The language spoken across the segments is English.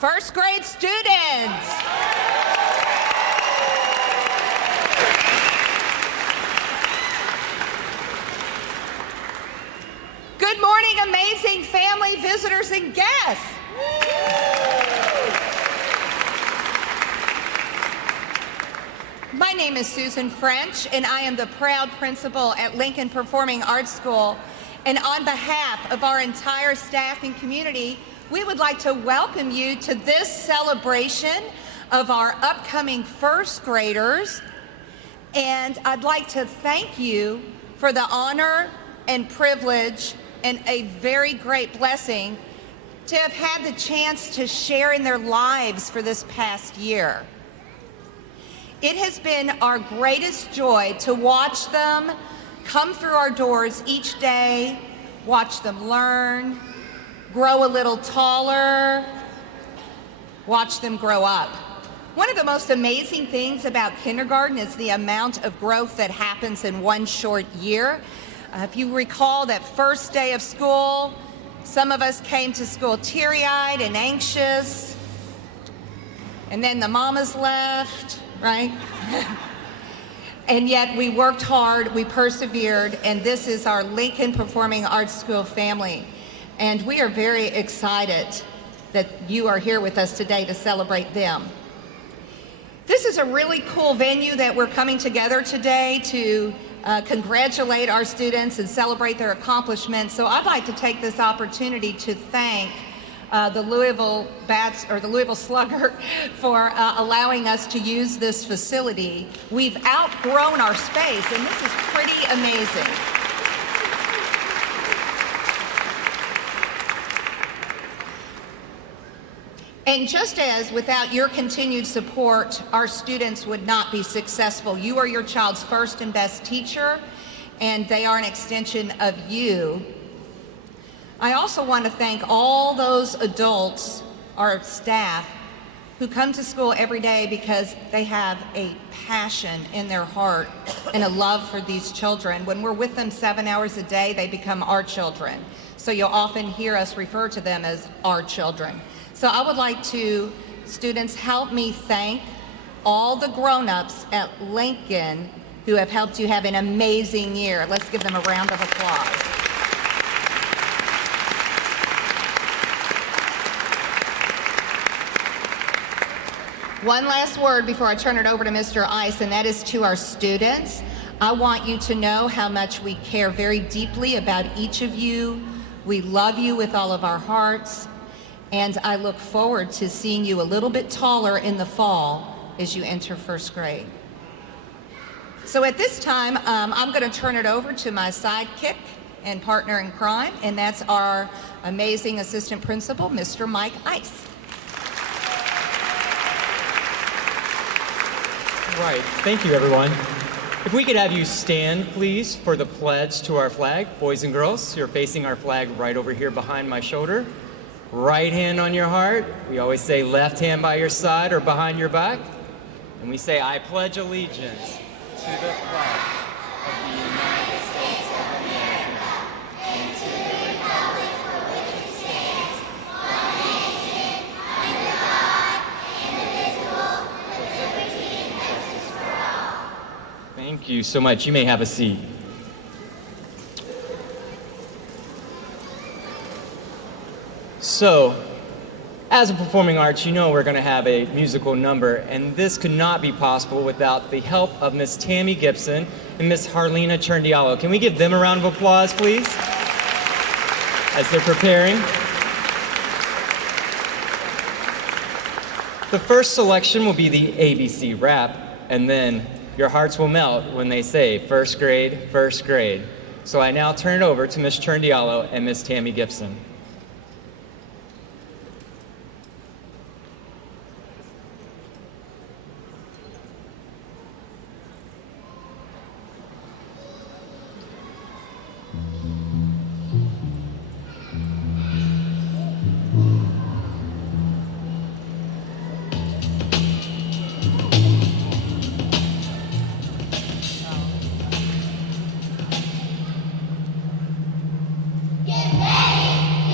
first grade students. Good morning, amazing family, visitors, and guests. My name is Susan French, and I am the proud principal at Lincoln Performing Arts School. And on behalf of our entire staff and community, we would like to welcome you to this celebration of our upcoming first graders. And I'd like to thank you for the honor and privilege and a very great blessing to have had the chance to share in their lives for this past year. It has been our greatest joy to watch them come through our doors each day, watch them learn, grow a little taller, watch them grow up. One of the most amazing things about kindergarten is the amount of growth that happens in one short year. If you recall that first day of school, some of us came to school teary-eyed and anxious, and then the mamas left, right? And yet we worked hard, we persevered, and this is our Lincoln Performing Arts School family. And we are very excited that you are here with us today to celebrate them. This is a really cool venue that we're coming together today to congratulate our students and celebrate their accomplishments. So I'd like to take this opportunity to thank the Louisville Bats, or the Louisville Slugger, for allowing us to use this facility. We've outgrown our space, and this is pretty amazing. And just as without your continued support, our students would not be successful. You are your child's first and best teacher, and they are an extension of you. I also want to thank all those adults, our staff, who come to school every day because they have a passion in their heart and a love for these children. When we're with them 7 hours a day, they become our children. So you'll often hear us refer to them as our children. So I would like to, students, help me thank all the grown-ups at Lincoln who have helped you have an amazing year. Let's give them a round of applause. One last word before I turn it over to Mr. Ice, and that is to our students. I want you to know how much we care very deeply about each of you. We love you with all of our hearts, and I look forward to seeing you a little bit taller in the fall as you enter first grade. So at this time, I'm going to turn it over to my sidekick and partner in crime, and that's our amazing assistant principal, Mr. Mike Ice. Right, thank you everyone. If we could have you stand, please, for the pledge to our flag. Boys and girls, you're facing our flag right over here behind my shoulder. Right hand on your heart. We always say left hand by your side or behind your back. And we say, I pledge allegiance to the flag of the United States of America and to the republic for which it stands, one nation, under God, indivisible, with liberty and justice for all. Thank you so much. You may have a seat. So, as a performing arts, you know we're going to have a musical number, and this could not be possible without the help of Miss Tammy Gibson and Miss Harlina Cherndialo. Can we give them a round of applause, please, as they're preparing? The first selection will be the ABC rap, and then your hearts will melt when they say first grade, first grade. So I now turn it over to Miss Cherndialo and Miss Tammy Gibson. Get ready!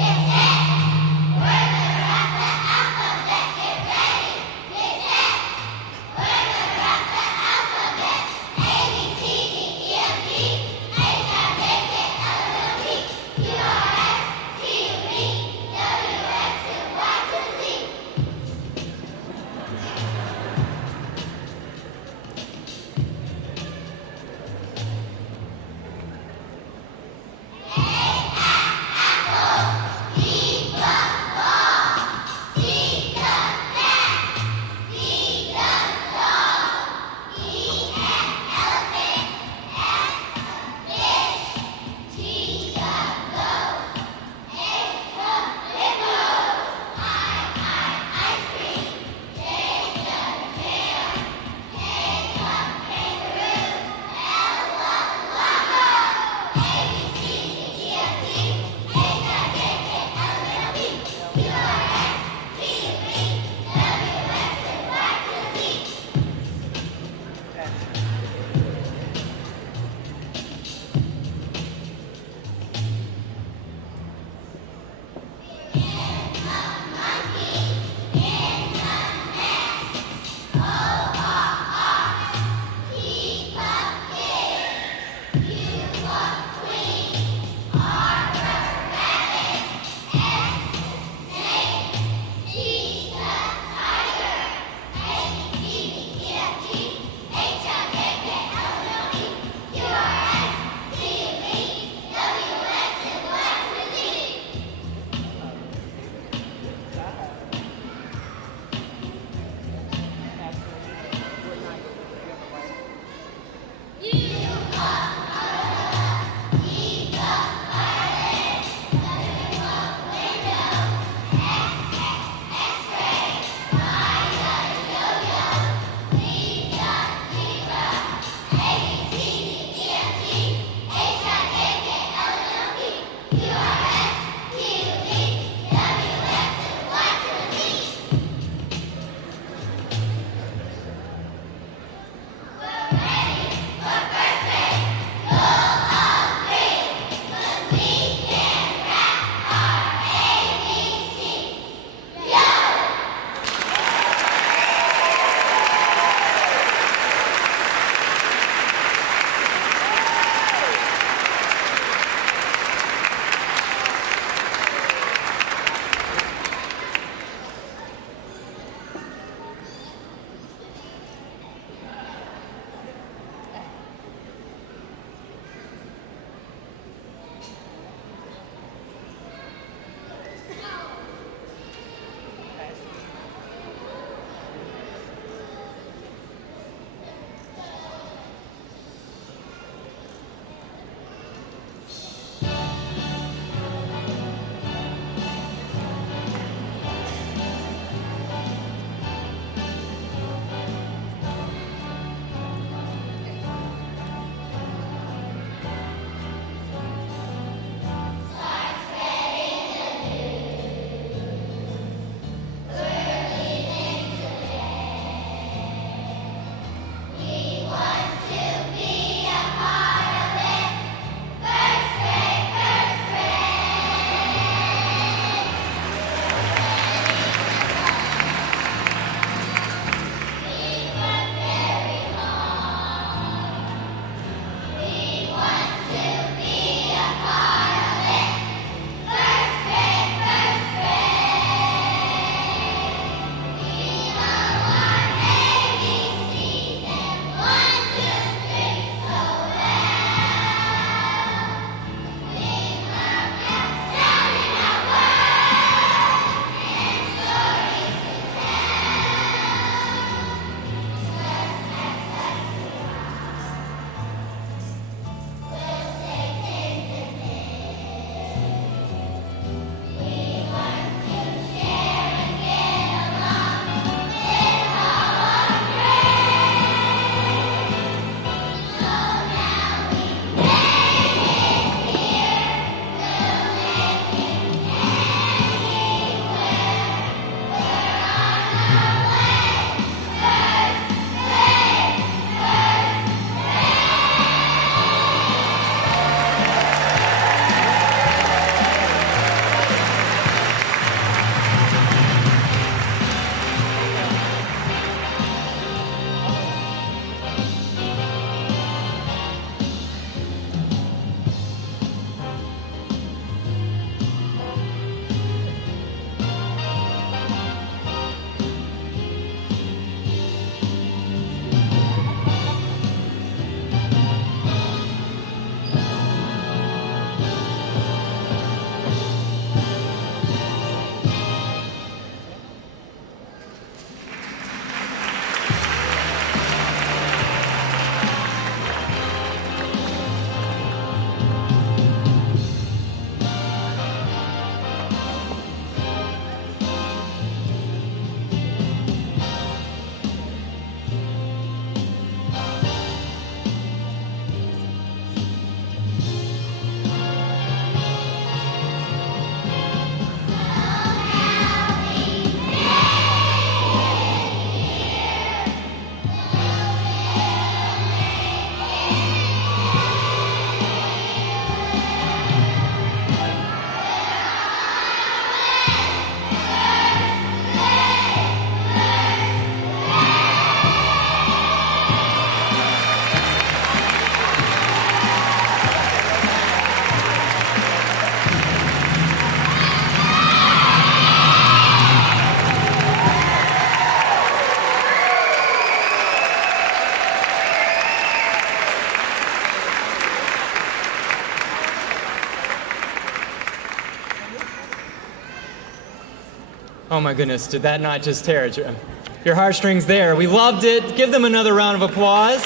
Oh my goodness, did that not just tear at your heartstrings there? We loved it. Give them another round of applause.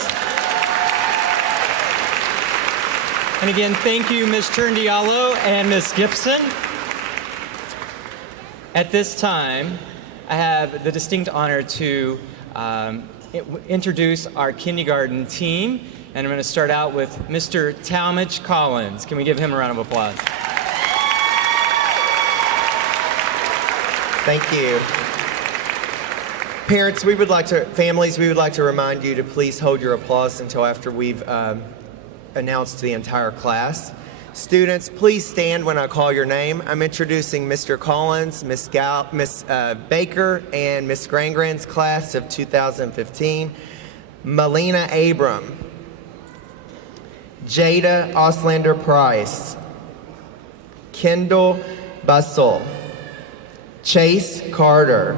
And again, thank you, Ms. Cherndiallo and Ms. Gibson. At this time, I have the distinct honor to introduce our kindergarten team. And I'm going to start out with Mr. Talmadge Collins. Can we give him a round of applause? Thank you. Parents, families, we would like to remind you to please hold your applause until after we've announced the entire class. Students, please stand when I call your name. I'm introducing Mr. Collins, Miss Baker, and Miss Grangren's class of 2015. Melina Abram, Jada Oslander Price, Kendall Bussell, Chase Carter,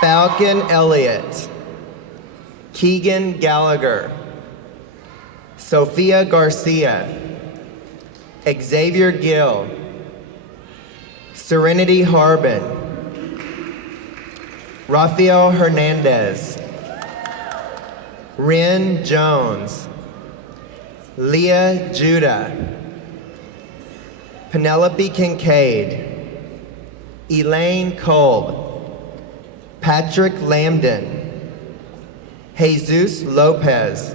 Falcon Elliott, Keegan Gallagher, Sophia Garcia, Xavier Gill, Serenity Harbin, Rafael Hernandez, Ren Jones, Leah Judah, Penelope Kincaid, Elaine Kolb, Patrick Lambden, Jesus Lopez,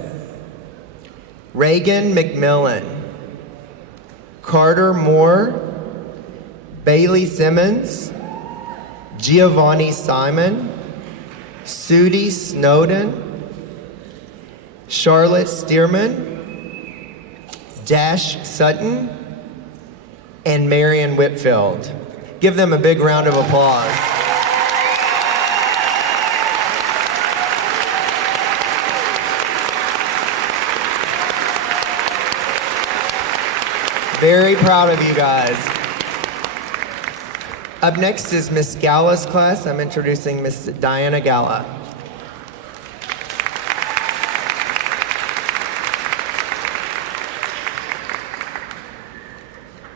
Reagan McMillan, Carter Moore, Bailey Simmons, Giovanni Simon, Sudie Snowden, Charlotte Stearman, Dash Sutton, and Marion Whitfield. Give them a big round of applause. Very proud of you guys. Up next is Miss Galla's class. I'm introducing Miss Diana Galla.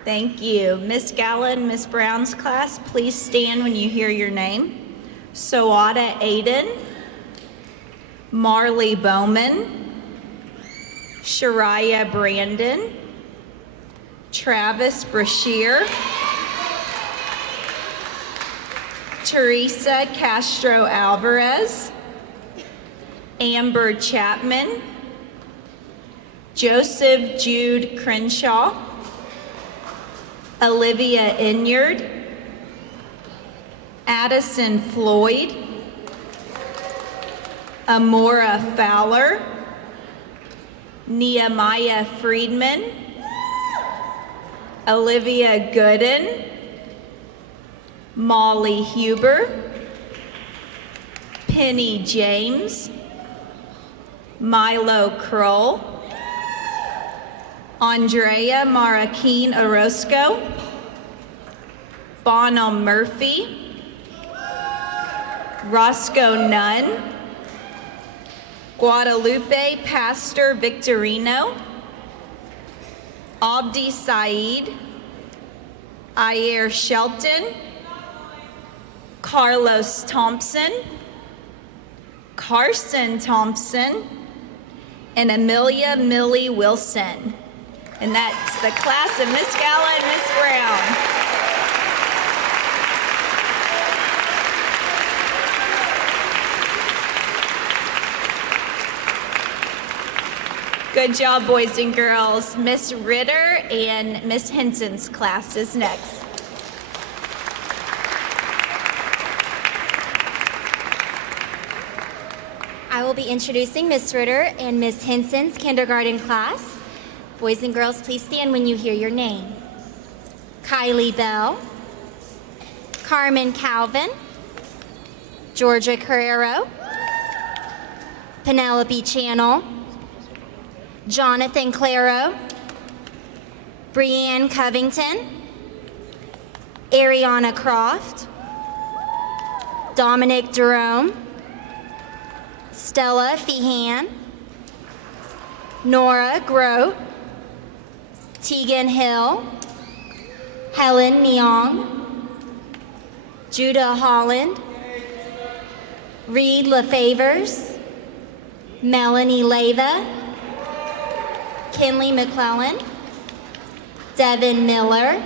Thank you. Miss Galla and Miss Brown's class, please stand when you hear your name. Soada Aiden, Marley Bowman, Shariah Brandon, Travis Brashear, Teresa Castro Alvarez, Amber Chapman, Joseph Jude Crenshaw, Olivia Inyard, Addison Floyd, Amora Fowler, Nehemiah Friedman, Olivia Gooden, Molly Huber, Penny James, Milo Kroll, Andrea Marroquin Orozco, Bonham Murphy, Roscoe Nunn, Guadalupe Pastor Victorino, Abdi Said, Ayer Shelton, Carlos Thompson, Carson Thompson, and Amelia Millie Wilson. And that's the class of Miss Galla and Miss Brown. Good job, boys and girls. Miss Ritter and Miss Henson's class is next. I will be introducing Miss Ritter and Miss Henson's kindergarten class. Boys and girls, please stand when you hear your name. Kylie Bell, Carmen Calvin, Georgia Carrero, Penelope Channel, Jonathan Claro, Brianne Covington, Ariana Croft, Dominic Jerome, Stella Feehan, Nora Grote, Tegan Hill, Helen Neong, Judah Holland, Reed LaFavors, Melanie Leva, Kinley McClellan, Devin Miller,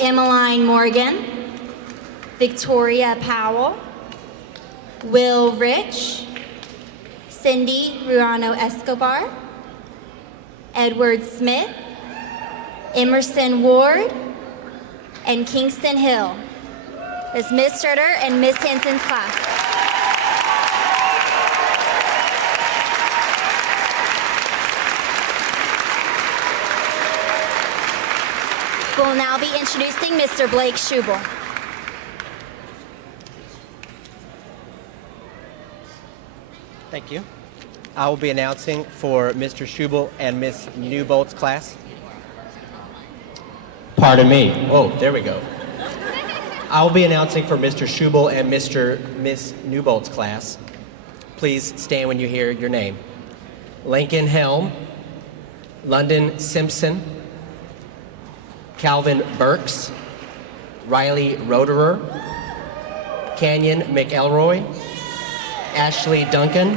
Emmeline Morgan, Victoria Powell, Will Rich, Cindy Ruano Escobar, Edward Smith, Emerson Ward, and Kingston Hill. That's Miss Stritter and Miss Henson's class. We'll now be introducing Mr. Blake Schubel. Thank you. I will be announcing for Mr. Schubel and Miss Newbolt's class. Pardon me. Oh, there we go. I will be announcing for Mr. Schubel and Miss Newbolt's class. Please stand when you hear your name. Lincoln Helm, London Simpson, Calvin Burks, Riley Roderer, Canyon McElroy, Ashley Duncan,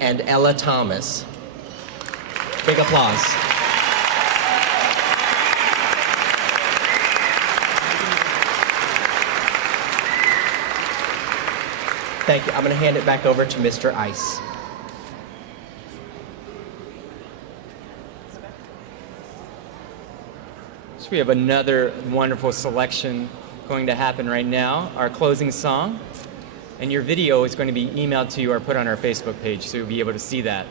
and Ella Thomas. Big applause. Thank you. I'm going to hand it back over to Mr. Ice. So we have another wonderful selection going to happen right now, our closing song. And your video is going to be emailed to you or put on our Facebook page, so you'll be able to see that.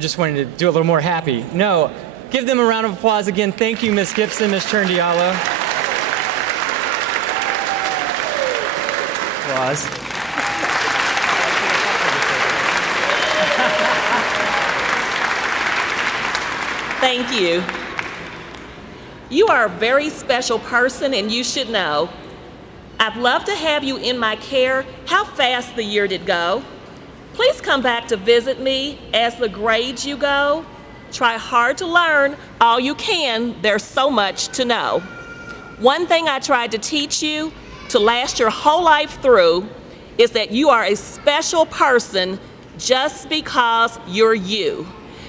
we just wanted to do a little more happy. No, give them a round of applause again. Thank you, Miss Gibson, Miss Turndiallo. Applause. Thank you. You are a very special person, and you should know. I'd love to have you in my care. How fast the year did go. Please come back to visit me as the grades you go. Try hard to learn all you can. There's so much to know. One thing I tried to teach you to last your whole life through is that you are a special person just because you're you.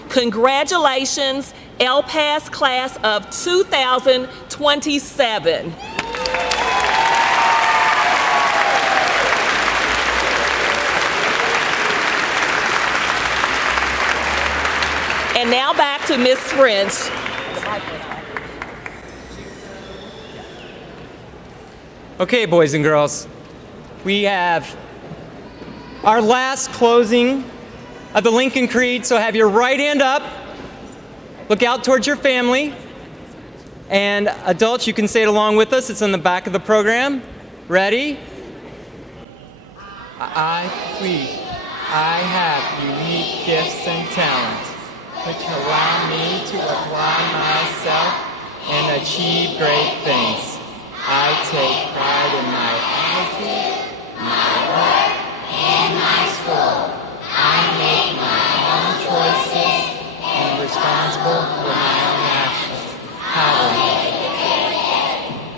Congratulations, LPAS class of 2027. And now back to Miss French. Okay, boys and girls, we have our last closing of the Lincoln Creed, so have your right hand up, look out towards your family, and adults, you can say it along with us, it's on the back of the program. Ready? I plead, I have unique gifts and talents, which allow me to apply myself and achieve great things. I take pride in my attitude, my work, and my school. I make my own choices and responsible for my own actions.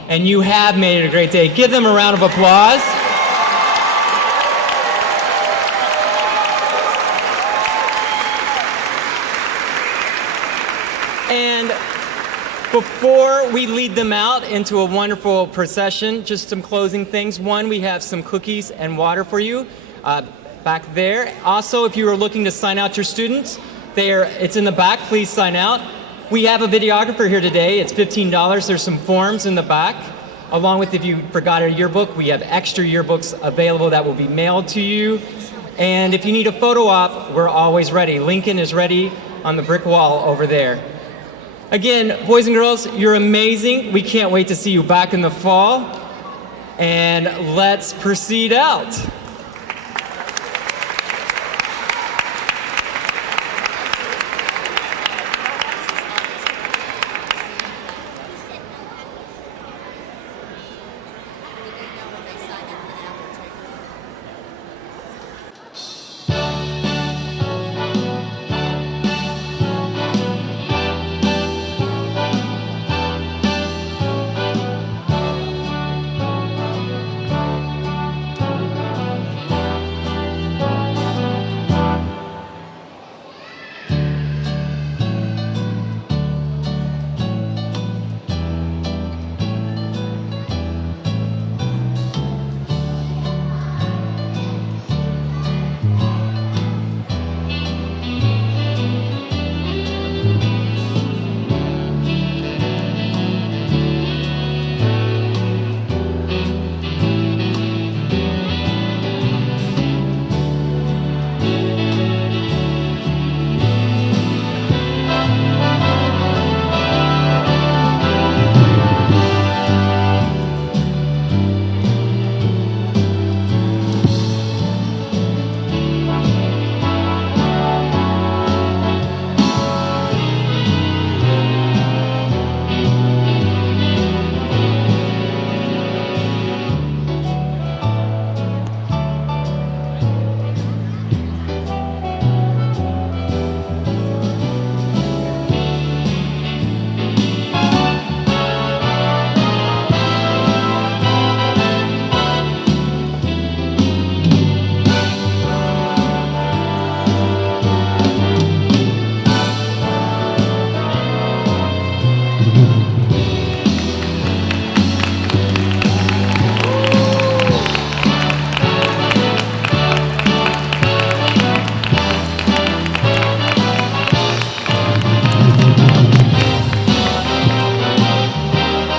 And you have made it a great day. Give them a round of applause. And before we lead them out into a wonderful procession, just some closing things. One, we have some cookies and water for you back there. Also, if you are looking to sign out your students, it's in the back. Please sign out. We have a videographer here today. It's $15. There's some forms in the back. Along with, if you forgot a yearbook, we have extra yearbooks available that will be mailed to you. And if you need a photo op, we're always ready. Lincoln is ready on the brick wall over there. Again, boys and girls, you're amazing. We can't wait to see you back in the fall. And let's proceed out.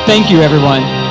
Thank you, everyone.